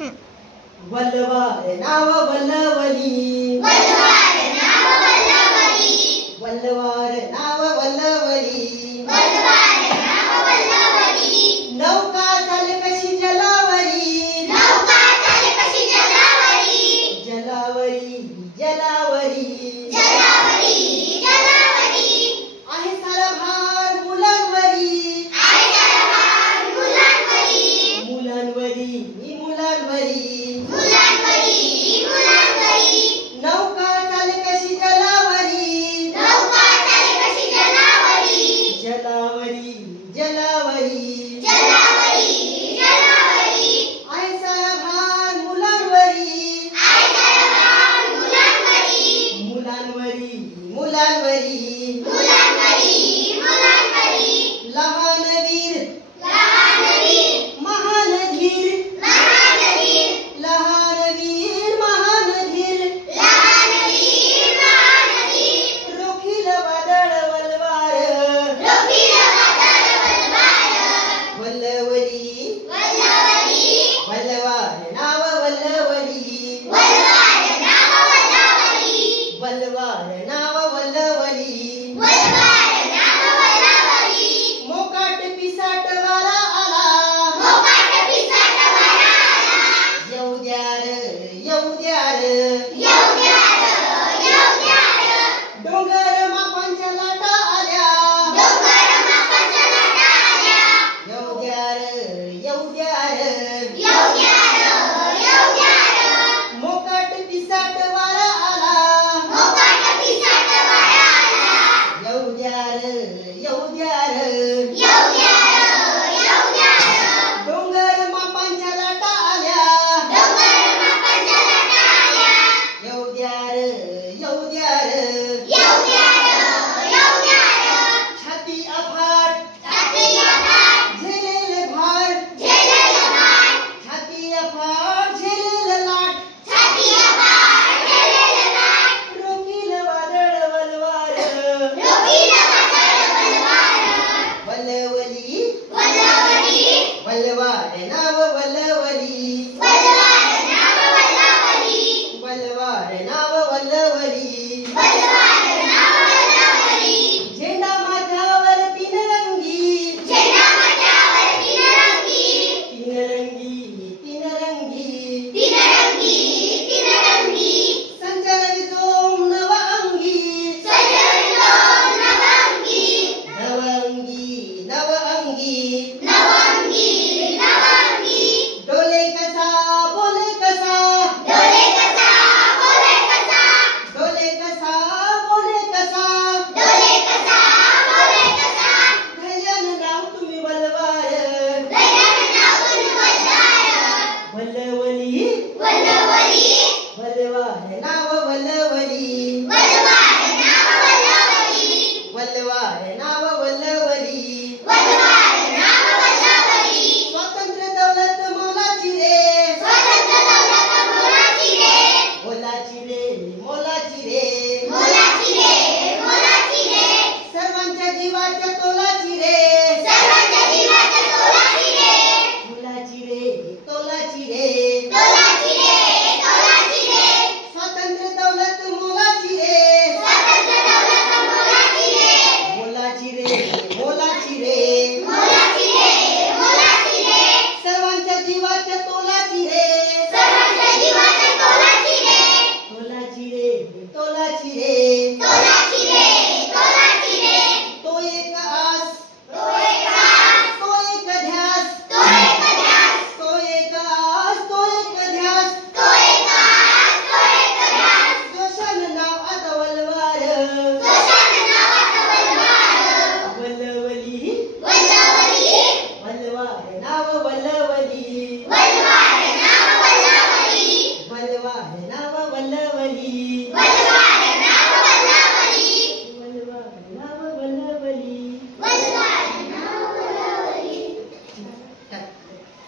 वल्लवार नाव वल्लवली, वल्लवार नाव वल्लवली, वल्लवार नाव वल्लवली, वल्लवार नाव वल्लवली. नौका चाल कशी जलावरी, नौका चाल कशी जलावरी, जलावरी जलावरी, जलावरी जलावरी. आहे सारा भार मुलांवरी, आहे सारा भार मुलांवरी, मुलांवरी मुलांवरी. मुलांवरी मुलांवरी. नौका चाल कशी जलावरी, नौका चाल कशी जलावरी, जलावरी जलावरी. जलावरी जलावरी. आहे सारा भार मुलांवरी, आहे सारा भार मुलांवरी, मुलांवरी मुलांवरी. मुलांवरी मुलांवरी. लहान वीर लहान वीर महान धीर, महान वीर, लहान वीर महान धीर. लहान वीर महान वीर. रोखील वादळ वल्वार, रोखील वादळ वल्वार, वल्लवली वल्लवली, वल्लवार नाव वल्लवली, वल्लवार नाव वल्लवली, वल्लवार नाव वल्लवली. वल्लवार नाव वल्लवली. मोकाट पिसाट वारा आला, मोकाट पिसाट वारा आला, येऊ द्या रे येऊ द्या रे. येऊ द्या रे, येऊ द्या रे. डोंगर मापांच्या लाटा आल्या, डोंगर मापाच्या लाटा आल्या, येऊ द्या रे येऊ द्या रे. येऊ द्या रे, येऊ द्या रे. मोकाट पिसाट वारा आला, मोकाट पिसाट वारा आला, येऊ द्या रे येऊ द्या रे. येऊ द्या रे, येऊ द्या रे. डोंगर मापांच्या लाटा आल्या, डोंगर मापाच्या लाटा आल्या, येऊ द्या रे येऊ द्या रे. येऊ द्या रे, येऊ द्या रे. छाती अफाट छाती अफाट, झेलेले भार, झेलेलं भार, छाती अफाट झेलेले लाट. छाती अफाट, झेलेलं लाट. रोखील वादळ वल्वार, रोखील वादळ वल्वार, वल्लवली वल्लवली, वल्लवार नाव वल्लवली, वल्लवार नाव वल्लवली, वल्लवार नाव वल्लवली. वल्लवार नाव वल्लवली. झेंडा माझ्यावर तीन रंगी, झेंडा माझ्यावर तीन रंगी, तीन रंगी तीन रंगी. तीन रंगी, तीन रंगी. संचलवितो नव अंगी, सजवितो नवअंगी, नवअंगी नवअंगी. नवअंगी, नवअंगी. डोले कसा बोले कसा, डोले कसा, बोले कसा, डोले कसा बोले कसा. डोले कसा, बोले कसा. धैर्यानं नाव तुम्ही वल्लवार, दयानं नाव तुम्ही वल्लवार, वल्लवली वल्लवली, वल्लवार नाव वल्लवली, वल्लवार नाव वल्लवली, वल्लवार नाव वल्लवली. वल्लवार नाव वल्लवली. स्वातंत्र्य दौलत मोलाची रे, स्वतंत्र दौलत मोलाची रे, मोलाची रे मोलाची रे. मोलाची रे, मोलाची रे. सर्वांच्या जीवाच्या तोलाची रे, सर्वांच्या जीवाच्या तोलाची रे, तोलाची रे तोलाची रे. तोलाची रे, तोलाची रे. स्वातंत्र्य दौलत मोलाची रे, स्वतंत्र दौलत मोलाची रे, मोलाची रे मोलाची रे. मोलाची रे, मोलाची रे. सर्वांच्या जीवाच्या तोलाची रे, सर्वांच्या जीवाच्या तोलाची रे, तोलाची रे तोलाची रे. तोलाची रे, तोलाची रे. तो एक आस, तो एक आस, तो एक ध्यास, तो एक ध्यास, तो एक आस, तो एक ध्यास. तो एक आस, तो एक ध्यास. जोशानं नाव आता वल्लवार, जोशानं नावाचं वल्लवार, वल्लवली वल्लवली, वल्लवार नाव वल्लवली, वल्लवार नाव वल्लवली, वल्लवार नाव वल्लवली.